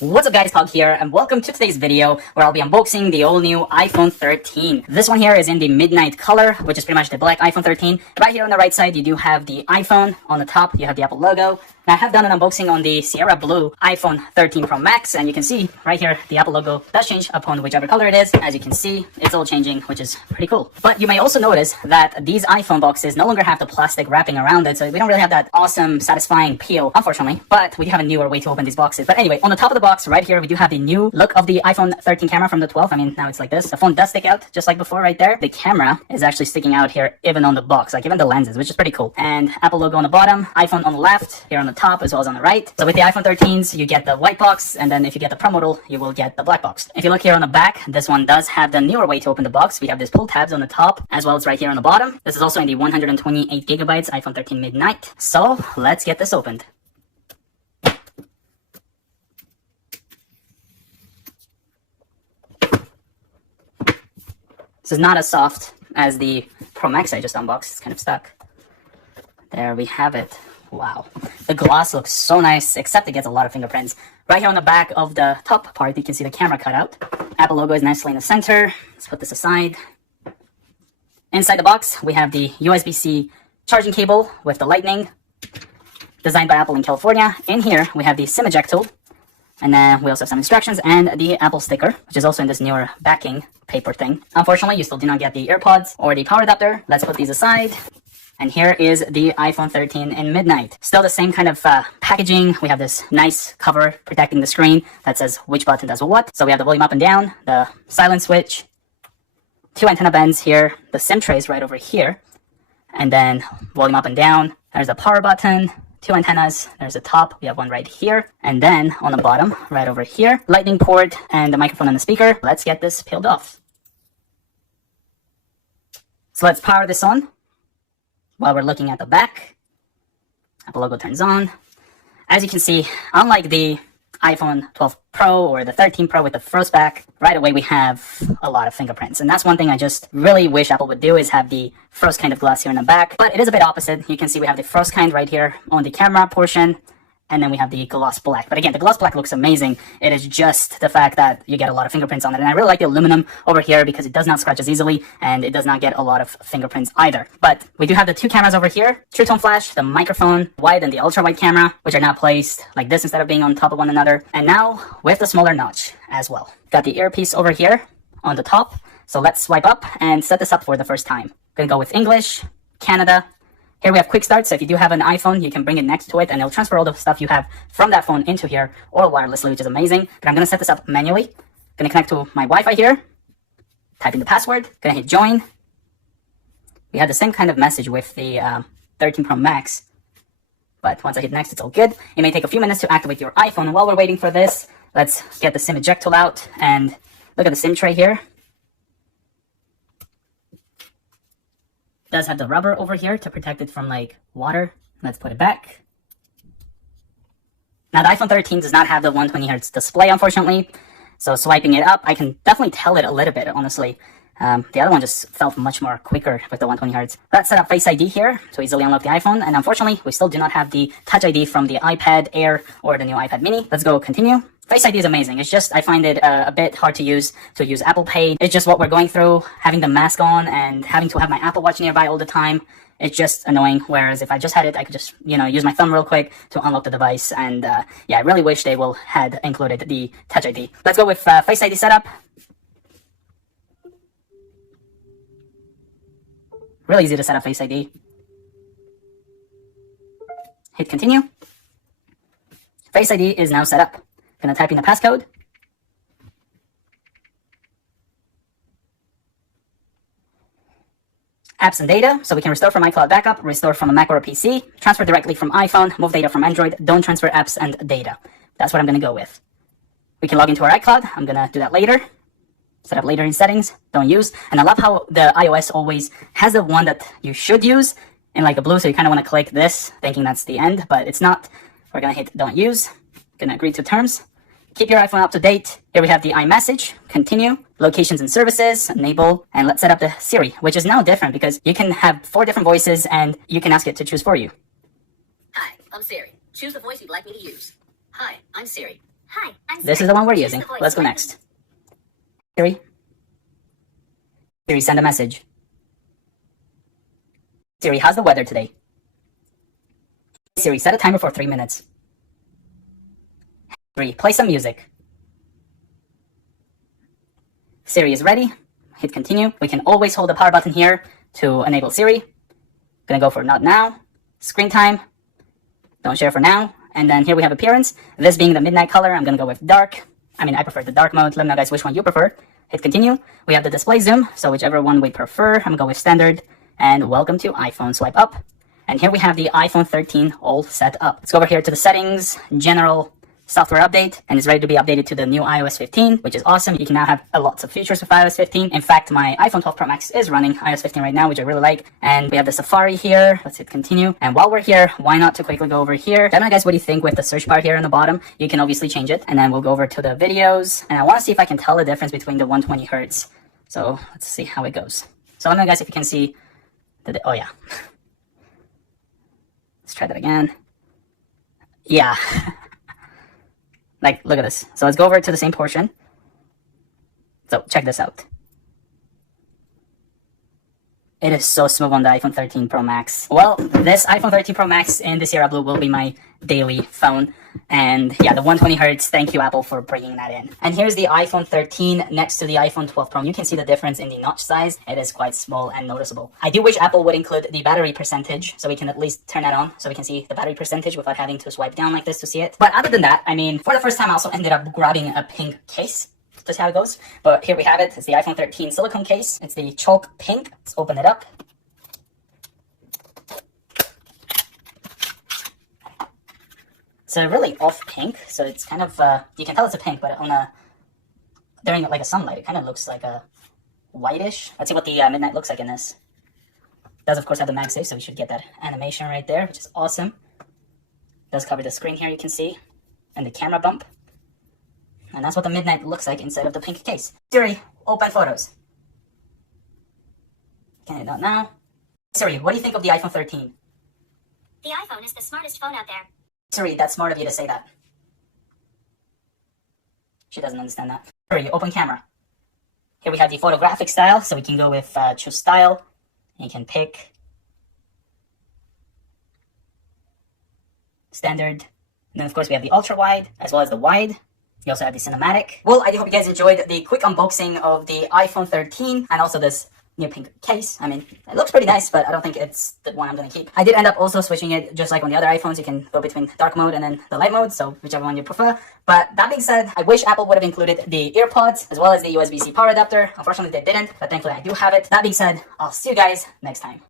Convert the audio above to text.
What's up guys, Pog here, and welcome to today's video where I'll be unboxing the all-new iPhone 13. This one here is in the midnight color, which is pretty much the black iPhone 13. Right here on the right side, you do have the iPhone. On the top, you have the Apple logo. Now, I have done an unboxing on the Sierra Blue iPhone 13 Pro Max, and you can see right here, the Apple logo does change upon whichever color it is. As you can see, it's all changing, which is pretty cool. But you may also notice that these iPhone boxes no longer have the plastic wrapping around it, so we don't really have that awesome, satisfying peel, unfortunately. But we do have a newer way to open these boxes. But anyway, on the top of the box right here, we do have the new look of the iPhone 13 camera from the 12. I mean, now it's like this. The phone does stick out just like before right there. The camera is actually sticking out here even on the box, like even the lenses, which is pretty cool. And Apple logo on the bottom, iPhone on the left, here on the top as well as on the right. So with the iPhone 13s, you get the white box, and then if you get the Pro model, you will get the black box. If you look here on the back, this one does have the newer way to open the box. We have these pull tabs on the top as well as right here on the bottom. This is also in the 128 gigabytes iPhone 13 Midnight. So let's get this opened. This is not as soft as the Pro Max I just unboxed. It's kind of stuck. There we have it. Wow. The gloss looks so nice, except it gets a lot of fingerprints. Right here on the back of the top part, you can see the camera cutout. Apple logo is nicely in the center. Let's put this aside. Inside the box, we have the USB-C charging cable with the lightning, designed by Apple in California. In here, we have the SIM eject tool. And then we also have some instructions and the Apple sticker, which is also in this newer backing paper thing. Unfortunately, you still do not get the AirPods or the power adapter. Let's put these aside. And here is the iPhone 13 in Midnight. Still the same kind of packaging. We have this nice cover protecting the screen that says which button does what. So we have the volume up and down, the silent switch, two antenna bends here, the SIM trays right over here, and then volume up and down. There's the power button, two antennas, there's the top, we have one right here, and then on the bottom, right over here, lightning port and the microphone and the speaker. Let's get this peeled off. So let's power this on. While we're looking at the back, Apple logo turns on. As you can see, unlike the iPhone 12 Pro or the 13 Pro with the frost back, right away we have a lot of fingerprints. And that's one thing I just really wish Apple would do, is have the frost kind of glass here in the back. But it is a bit opposite. You can see we have the frost kind right here on the camera portion, and then we have the gloss black. But again, the gloss black looks amazing. It is just the fact that you get a lot of fingerprints on it. And I really like the aluminum over here because it does not scratch as easily, and it does not get a lot of fingerprints either. But we do have the two cameras over here, True Tone flash, the microphone, wide and the ultra wide camera, which are now placed like this instead of being on top of one another. And now with the smaller notch as well. Got the earpiece over here on the top. So let's swipe up and set this up for the first time. Gonna go with English, Canada. Here we have quick start, so if you do have an iPhone, you can bring it next to it and it'll transfer all the stuff you have from that phone into here or wirelessly, which is amazing. But I'm going to set this up manually. Going to connect to my Wi-Fi here, type in the password, going to hit join. We had the same kind of message with the 13 Pro Max, but once I hit next, it's all good. It may take a few minutes to activate your iPhone. And while we're waiting for this, let's get the SIM eject tool out and look at the SIM tray here. Does have the rubber over here to protect it from like water. Let's put it back. Now the iPhone 13 does not have the 120Hz display, unfortunately. So swiping it up, I can definitely tell it a little bit, honestly. The other one just felt much more quicker with the 120Hz. Let's set up Face ID here to easily unlock the iPhone. And unfortunately, we still do not have the Touch ID from the iPad Air or the new iPad mini. Let's go continue. Face ID is amazing. It's just, I find it a bit hard to use Apple Pay. It's just what we're going through, having the mask on and having to have my Apple Watch nearby all the time. It's just annoying. Whereas if I just had it, I could just, use my thumb real quick to unlock the device. And yeah, I really wish they had included the Touch ID. Let's go with Face ID setup. Really easy to set up Face ID. Hit continue. Face ID is now set up. Gonna type in the passcode. Apps and data, so we can restore from iCloud backup, restore from a Mac or a PC, transfer directly from iPhone, move data from Android, don't transfer apps and data. That's what I'm gonna go with. We can log into our iCloud. I'm gonna do that later. Set up later in settings, don't use. And I love how the iOS always has the one that you should use in like a blue, so you kind of want to click this, thinking that's the end, but it's not. We're gonna hit don't use, gonna agree to terms. Keep your iPhone up to date. Here we have the iMessage, continue, locations and services, enable, and let's set up the Siri, which is now different because you can have 4 different voices and you can ask it to choose for you. Hi, I'm Siri. Choose the voice you'd like me to use. Hi, I'm Siri. Hi, I'm This is the one we're using. Let's go next. Siri. Siri, send a message. Siri, how's the weather today? Siri, set a timer for 3 minutes. Siri, play some music. Siri is ready. Hit continue. We can always hold the power button here to enable Siri. Gonna go for not now. Screen time. Don't share for now. And then here we have appearance. This being the midnight color, I'm gonna go with dark. I prefer the dark mode. Let me know guys which one you prefer. Hit continue. We have the display zoom, so whichever one we prefer. I'm gonna go with standard. And welcome to iPhone. Swipe up. And here we have the iPhone 13 all set up. Let's go over here to the settings, general, software update, and it's ready to be updated to the new iOS 15, which is awesome. You can now have lots of features with iOS 15. In fact, my iPhone 12 Pro Max is running iOS 15 right now, which I really like. And we have the Safari here. Let's hit continue. And while we're here, why not to quickly go over here? Let me know guys what do you think with the search bar here on the bottom. You can obviously change it. And then we'll go over to the videos. And I want to see if I can tell the difference between the 120 hertz. So let's see how it goes. So let me know guys if you can see oh yeah. Let's try that again. Yeah. Like, look at this. So let's go over to the same portion. So check this out. It is so smooth on the iPhone 13 Pro Max. Well, this iPhone 13 Pro Max in the Sierra Blue will be my daily phone. And yeah, the 120 hertz, thank you Apple for bringing that in. And here's the iPhone 13 next to the iPhone 12 Pro. You can see the difference in the notch size. It is quite small and noticeable. I do wish Apple would include the battery percentage so we can at least turn that on so we can see the battery percentage without having to swipe down like this to see it. But other than that, for the first time I also ended up grabbing a pink case. That's how it goes. But here we have it. It's the iPhone 13 silicone case. It's the chalk pink. Let's open it up. It's a really off pink, so it's kind of, you can tell it's a pink, but during like a sunlight, it kind of looks like a whitish. Let's see what the midnight looks like in this. It does of course have the MagSafe, so we should get that animation right there, which is awesome. It does cover the screen here, you can see, and the camera bump. And that's what the midnight looks like inside of the pink case. Siri, open photos. Can I not now? Siri, what do you think of the iPhone 13? The iPhone is the smartest phone out there. Siri, that's smart of you to say that. She doesn't understand that. Siri, open camera. Here we have the photographic style, so we can go with choose style. You can pick standard. And then of course we have the ultra wide as well as the wide. You also have the cinematic. Well, I do hope you guys enjoyed the quick unboxing of the iPhone 13 and also this new pink case. It looks pretty nice, but I don't think it's the one I'm gonna keep. I did end up also switching it, just like on the other iPhones. You can go between dark mode and then the light mode, so whichever one you prefer. But that being said, I wish Apple would have included the earpods as well as the USB-C power adapter. Unfortunately, they didn't, but thankfully I do have it. That being said, I'll see you guys next time.